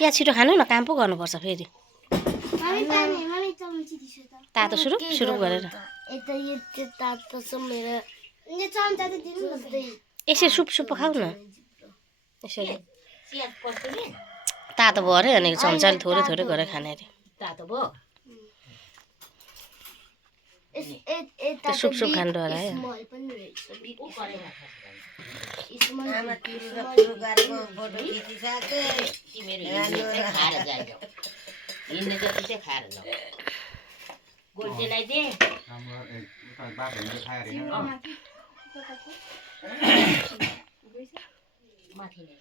चिया छिटो खानु न, काम पो गर्नुपर्छ फेरि। तातो सुरुप सुरुप गरेर यसरी सुप सुप खाऊ न, यसरी तातो भयो अरे। अनि चम्चाले थोरै थोरै गरेर खाने अरे। तातो भयो त्यो सुप सुप खानु डर है। हिँड्ने जति चाहिँ खाएर ल गोल्टेलाई दे माथि नै